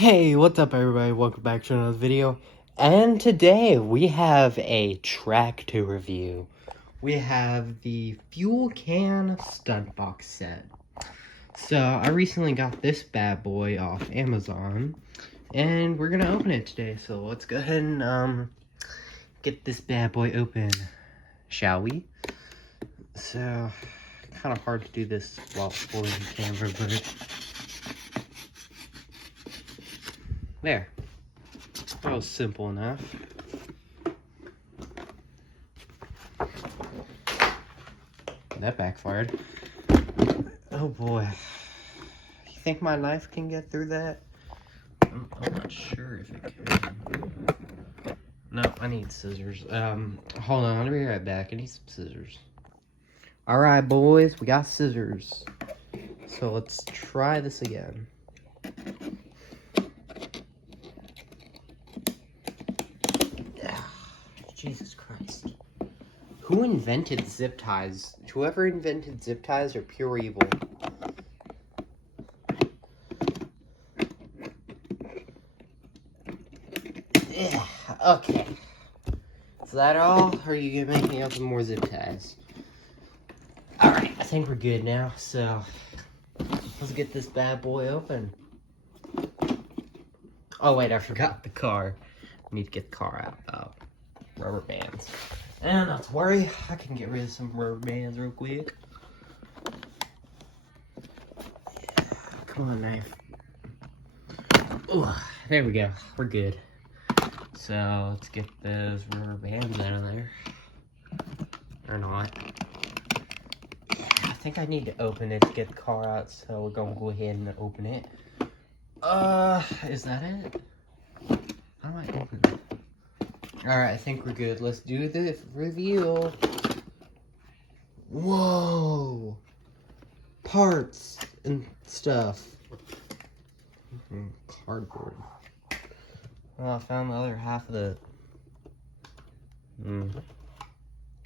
Hey, what's up everybody? Welcome back to another video. And today we have a track to review. We have the fuel can stunt box set. So I recently got this bad boy off Amazon and we're gonna open it today. So let's go ahead and get this bad boy open, shall we? So kind of hard to do this while holding the camera, but there. That was simple enough. That backfired. Oh boy. You think my knife can get through that? I'm not sure if it can. No, I need scissors. Hold on, I'll be right back. I need some scissors. Alright, boys, we got scissors. So let's try this again. Jesus Christ. Who invented zip ties? Whoever invented zip ties are pure evil. Yeah, okay. Is that all? Or are you gonna make me up some more zip ties? Alright, I think we're good now, so let's get this bad boy open. Oh wait, I forgot the car. I need to get the car out. Rubber bands. And not to worry, I can get rid of some rubber bands real quick. Yeah, come on, knife. Ooh, there we go. We're good. So let's get those rubber bands out of there. Or not. I think I need to open it to get the car out, so we're gonna go ahead and open it. Is that it? How do I open it? Alright, I think we're good. Let's do the reveal. Whoa! Parts and stuff. Cardboard. Well, I found the other half of the...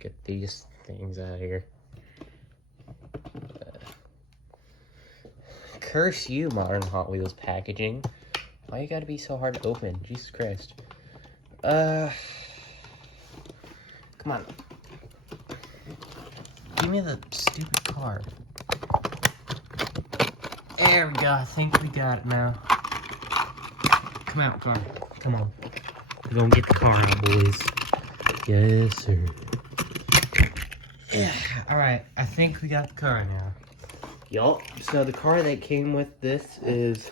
Get these things out of here. Curse you, modern Hot Wheels packaging. Why you gotta be so hard to open? Jesus Christ. Come on. Give me the stupid car. There we go. I think we got it now. Come out, car. Come on. We're gonna get the car out, boys. Yes, sir. Yeah. Alright, I think we got the car now. Yup. So the car that came with this is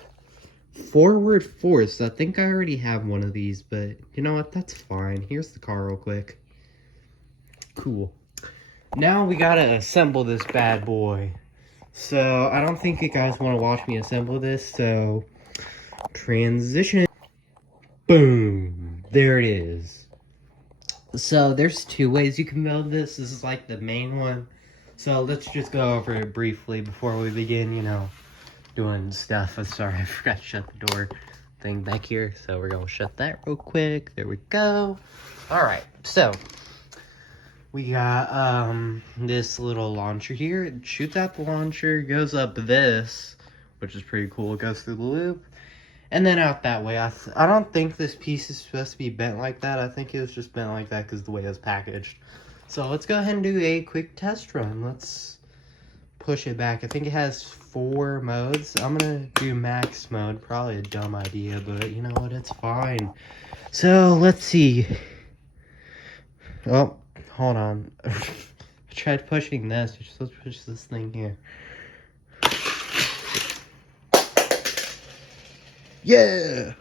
forward force. I think I already have one of these, but you know what? That's fine. Here's the car real quick. Cool. Now we gotta assemble this bad boy. So I don't think you guys want to watch me assemble this, so transition. Boom. There it is. So there's two ways you can build this. This is like the main one. So let's just go over it briefly before we begin, you know, doing stuff. I'm sorry, I forgot to shut the door thing back here. So we're gonna shut that real quick. There we go. Alright, so we got this little launcher here. It shoots out the launcher, goes up this, which is pretty cool. It goes through the loop, and then out that way. I don't think this piece is supposed to be bent like that. I think it was just bent like that because of the way it was packaged. So let's go ahead and do a quick test run. Let's push it back. I think it has 4 modes. I'm gonna do max mode. Probably a dumb idea, but you know what? It's fine. So let's see. Oh, hold on. I tried pushing this. You're supposed to push this thing here. Yeah!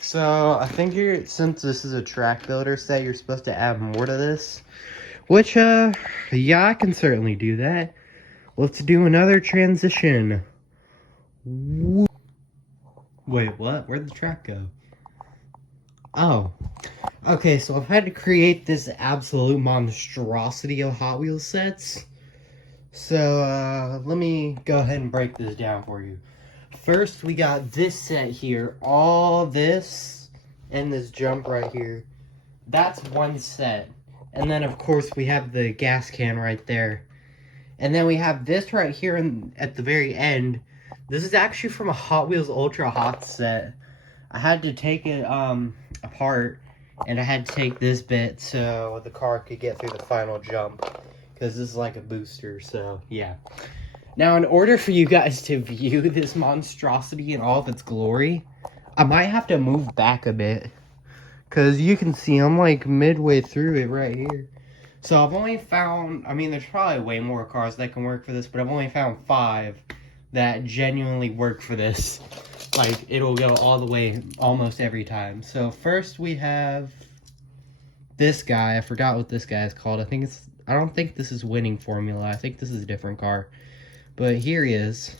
So, I think since this is a track builder set, you're supposed to add more to this. Which, yeah, I can certainly do that. Let's do another transition. Wait, what? Where'd the track go? Oh. Okay, so I've had to create this absolute monstrosity of Hot Wheels sets. So, let me go ahead and break this down for you. First, we got this set here. All this and this jump right here. That's one set. And then, of course, we have the gas can right there. And then we have this right here at the very end. This is actually from a Hot Wheels Ultra Hot set. I had to take it apart, and I had to take this bit so the car could get through the final jump, because this is like a booster, so yeah. Now, in order for you guys to view this monstrosity in all of its glory, I might have to move back a bit, because you can see I'm like midway through it right here. So I've only found, I mean, there's probably way more cars that can work for this, but I've only found 5 that genuinely work for this. Like, it'll go all the way almost every time. So first we have this guy. I forgot what this guy is called. I don't think this is winning formula. I think this is a different car. But here he is.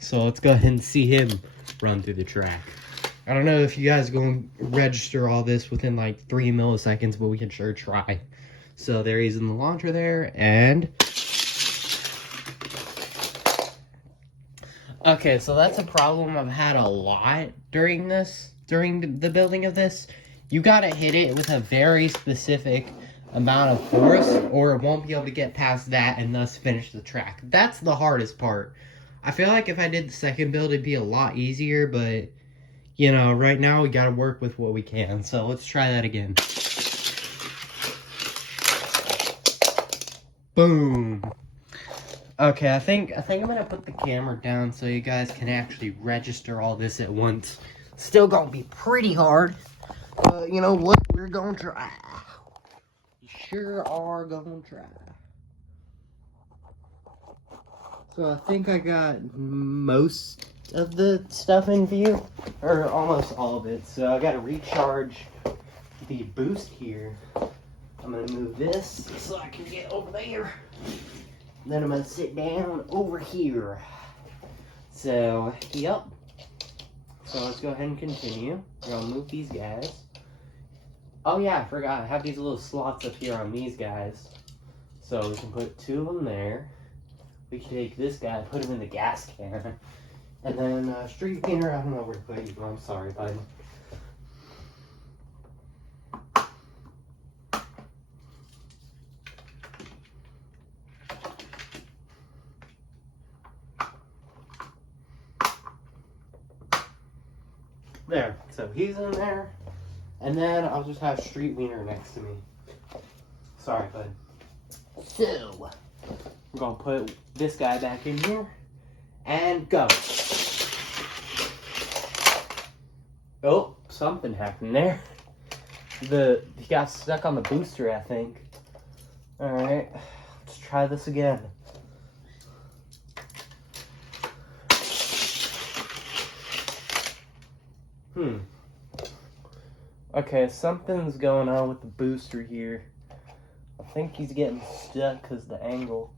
So let's go ahead and see him run through the track. I don't know if you guys are going to register all this within like 3 milliseconds, but we can sure try. So there he's in the launcher there, and... Okay, so that's a problem I've had a lot during the building of this. You gotta hit it with a very specific amount of force, or it won't be able to get past that and thus finish the track. That's the hardest part. I feel like if I did the second build, it'd be a lot easier, but... You know, right now we gotta work with what we can, so let's try that again. Boom. Okay, I think I'm gonna put the camera down so you guys can actually register all this at once. Still gonna be pretty hard, but you know what? We're gonna try. You sure are gonna try. So I think I got most of the stuff in view, or almost all of it. So I gotta recharge the boost here. I'm gonna move this so I can get over there. Then I'm gonna sit down over here. So, yep. So let's go ahead and continue. We're gonna move these guys. Oh yeah, I forgot. I have these little slots up here on these guys. So we can put 2 of them there. We can take this guy, put him in the gas can. And then street cleaner, I don't know where to put you. I'm sorry, bud. There. So he's in there. And then I'll just have street cleaner next to me. Sorry, bud. So, we're going to put this guy back in here. And go. Oh, something happened there. He got stuck on the booster, I think. Alright, let's try this again. Okay, something's going on with the booster here. I think he's getting stuck because the angle.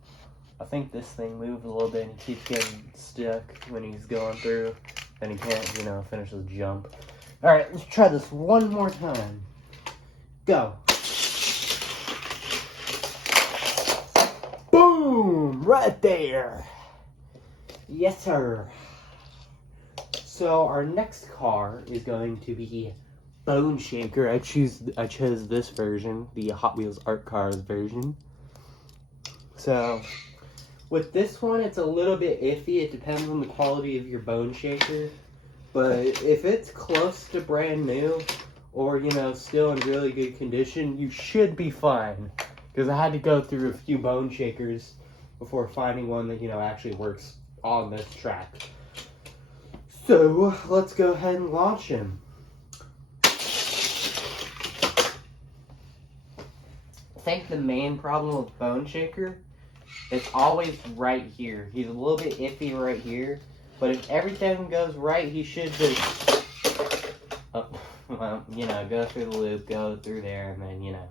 I think this thing moved a little bit and he keeps getting stuck when he's going through. And he can't, you know, finish his jump. Alright, let's try this one more time. Go. Boom! Right there. Yes, sir. So our next car is going to be Bone Shaker. I chose this version, the Hot Wheels Art Cars version. So with this one, it's a little bit iffy. It depends on the quality of your Bone Shaker. But if it's close to brand new, or, you know, still in really good condition, you should be fine. Because I had to go through a few Bone Shakers before finding one that, you know, actually works on this track. So, let's go ahead and launch him. I think the main problem with Bone Shaker is always right here. He's a little bit iffy right here. But if everything goes right, he should just, well, you know, go through the loop, go through there, and then, you know,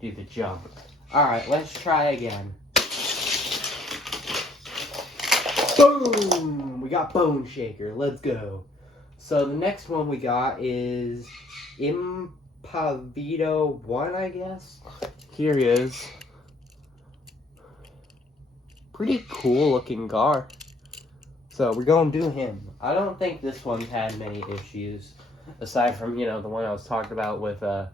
do the jump. Alright, let's try again. Boom! We got Bone Shaker. Let's go. So the next one we got is Impavido 1, I guess. Here he is. Pretty cool looking car. So we're going to do him. I don't think this one's had many issues. Aside from, you know, the one I was talking about with the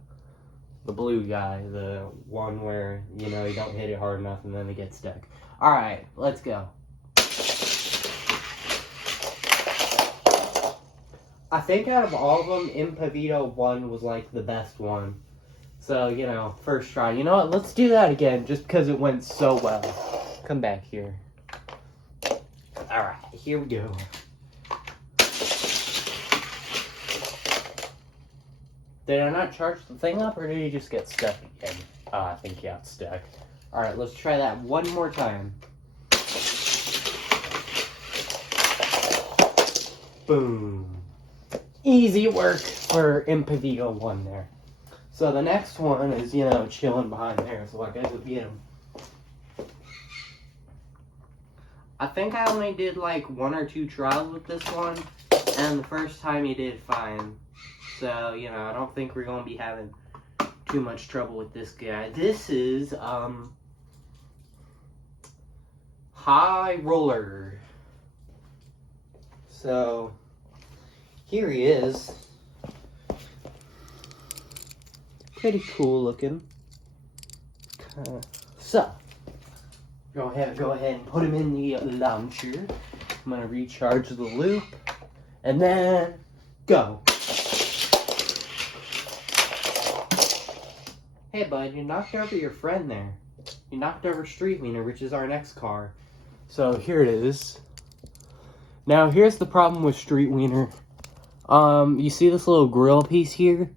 blue guy. The one where, you know, you don't hit it hard enough and then it gets stuck. Alright, let's go. I think out of all of them, Impavito 1 was like the best one. So, you know, first try. You know what? Let's do that again just because it went so well. Come back here. Alright, here we go. Did I not charge the thing up or did he just get stuck again? Oh, I think he got stuck. Alright, let's try that one more time. Boom. Easy work for Impavito 1 there. So the next one is, you know, chilling behind there, so I guess we'll get him. I think I only did like 1 or 2 trials with this one, and the first time he did fine. So, you know, I don't think we're going to be having too much trouble with this guy. This is, High Roller. So, here he is. Pretty cool looking. So, go ahead and put him in the launcher. I'm going to recharge the loop. And then, go. Hey bud, you knocked over your friend there. You knocked over Street Wiener, which is our next car. So here it is. Now here's the problem with Street Wiener. You see this little grill piece here?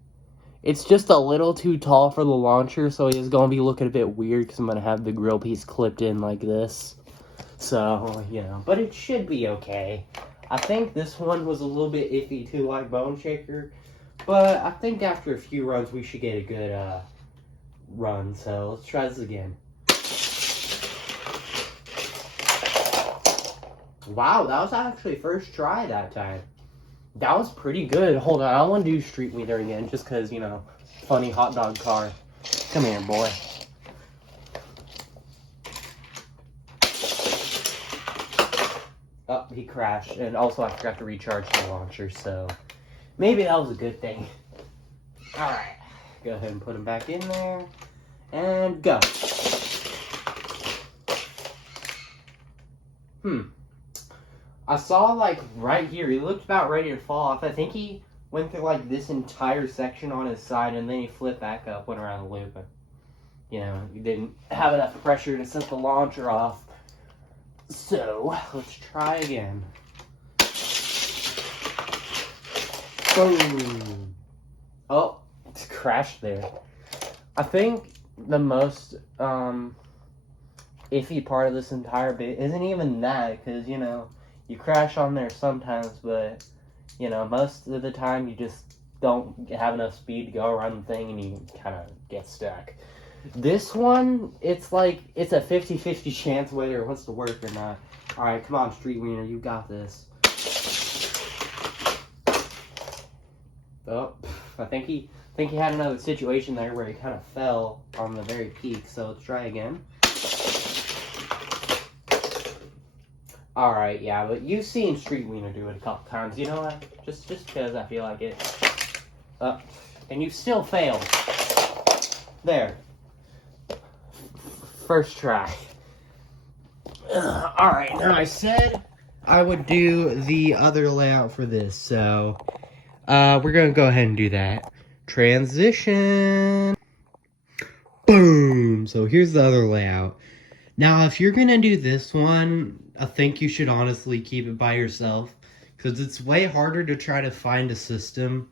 It's just a little too tall for the launcher, so it's gonna be looking a bit weird because I'm gonna have the grill piece clipped in like this. So, you know, but it should be okay. I think this one was a little bit iffy too, like Bone Shaker. But I think after a few runs we should get a good, run, so let's try this again. Wow, that was actually first try that time. That was pretty good. Hold on, I want to do Street Wiener again, just because, you know, funny hot dog car. Come here, boy. Oh, he crashed, and also I forgot to recharge the launcher, so maybe that was a good thing. Alright. Go ahead and put him back in there. And go. I saw, like, right here, he looked about ready to fall off. I think he went through, like, this entire section on his side, and then he flipped back up, went around the loop. And, you know, he didn't have enough pressure to set the launcher off. So, let's try again. Boom. Oh. Crashed there. I think the most iffy part of this entire bit isn't even that, because, you know, you crash on there sometimes, but, you know, most of the time you just don't have enough speed to go around the thing and you kind of get stuck. This one, it's like, it's a 50-50 chance whether it wants to work or not. Alright, come on, Street Wiener, you got this. Oh, I think he had another situation there where he kind of fell on the very peak, so let's try again. Alright, yeah, but you've seen Street Wiener do it a couple times, you know what? Just because I feel like it. And you still failed. There. First try. Alright, now I said I would do the other layout for this, so we're going to go ahead and do that. Transition. Boom. So here's the other layout. Now, if you're going to do this one, I think you should honestly keep it by yourself, because it's way harder to try to find a system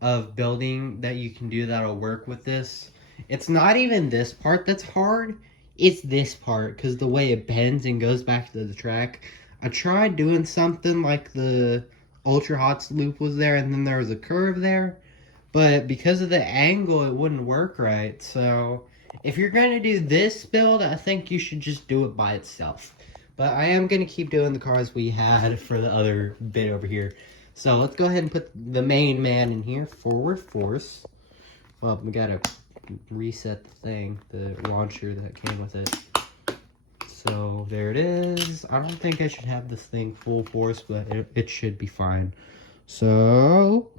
of building that you can do that'll work with this. It's not even this part that's hard. It's this part, because the way it bends and goes back to the track. I tried doing something like the Ultra Hots loop was there, and then there was a curve there. But because of the angle, it wouldn't work right. So, if you're going to do this build, I think you should just do it by itself. But I am going to keep doing the cars we had for the other bit over here. So, let's go ahead and put the main man in here. Forward force. Well, we got to reset the thing, the launcher that came with it. So, there it is. I don't think I should have this thing full force, but it should be fine. So,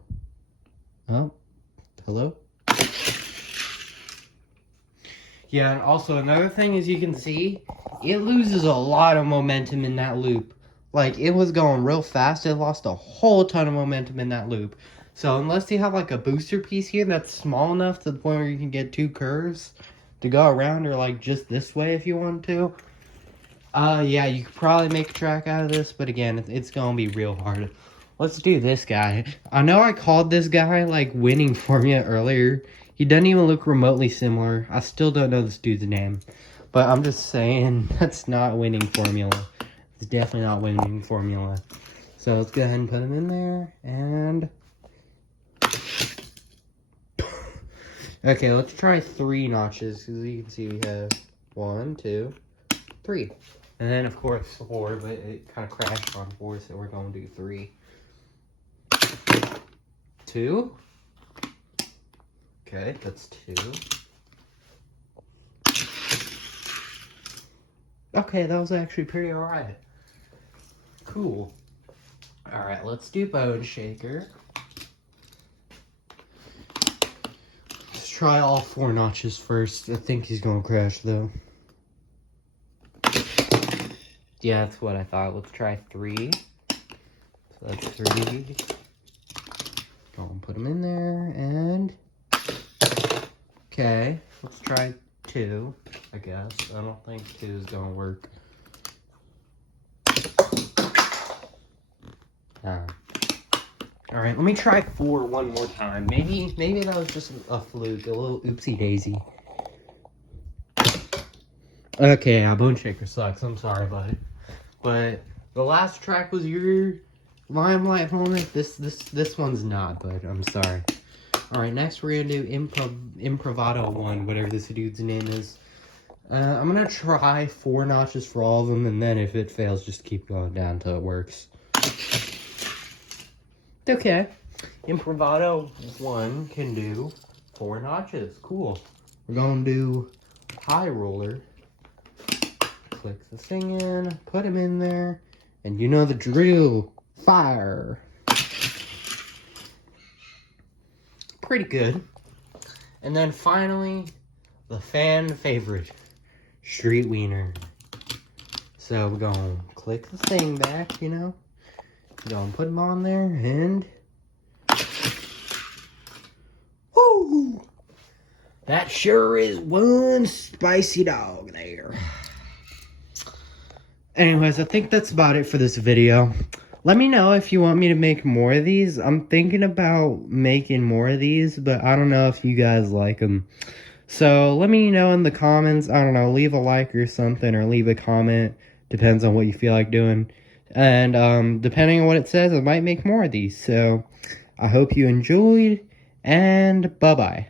oh, hello? Yeah, and also another thing is you can see, it loses a lot of momentum in that loop. Like, it was going real fast. It lost a whole ton of momentum in that loop. So, unless you have, like, a booster piece here that's small enough to the point where you can get 2 curves to go around, or, like, just this way if you want to. Yeah, you could probably make a track out of this, but again, it's gonna be real hard. Let's do this guy. I know I called this guy, like, winning formula earlier. He doesn't even look remotely similar. I still don't know this dude's name. But I'm just saying, that's not winning formula. It's definitely not winning formula. So let's go ahead and put him in there, and... Okay, let's try 3 notches, because you can see we have 1, 2, 3. And then, of course, 4, but it kind of crashed on 4, so we're going to do 3. 2. Okay, that's 2. Okay, that was actually pretty alright. Cool. Alright, let's do Bone Shaker. Let's try all 4 notches first. I think he's gonna crash, though. Yeah, that's what I thought. Let's try 3. So that's 3. Go and put them in there, and... Okay, let's try 2, I guess. I don't think 2 is gonna work. Alright, let me try 4 one more time. Maybe that was just a fluke, a little oopsie daisy. Okay, yeah, Bone Shaker sucks. I'm sorry, buddy. But the last track was your limelight moment. This one's not, but I'm sorry. Alright, next we're gonna do Improvado 1, whatever this dude's name is. I'm gonna try 4 notches for all of them, and then if it fails, just keep going down until it works. Okay. Improvado 1 can do 4 notches. Cool. We're gonna do High Roller. Click the thing in, put him in there, and you know the drill. Fire. Pretty good. And then finally, the fan favorite, Street Wiener. So we're gonna click the thing back, you know. We're gonna put him on there, and woo! That sure is one spicy dog there. Anyways, I think that's about it for this video. Let me know if you want me to make more of these. I'm thinking about making more of these, but I don't know if you guys like them. So let me know in the comments. I don't know, leave a like or something, or leave a comment. Depends on what you feel like doing. And depending on what it says, I might make more of these. So I hope you enjoyed, and bye-bye.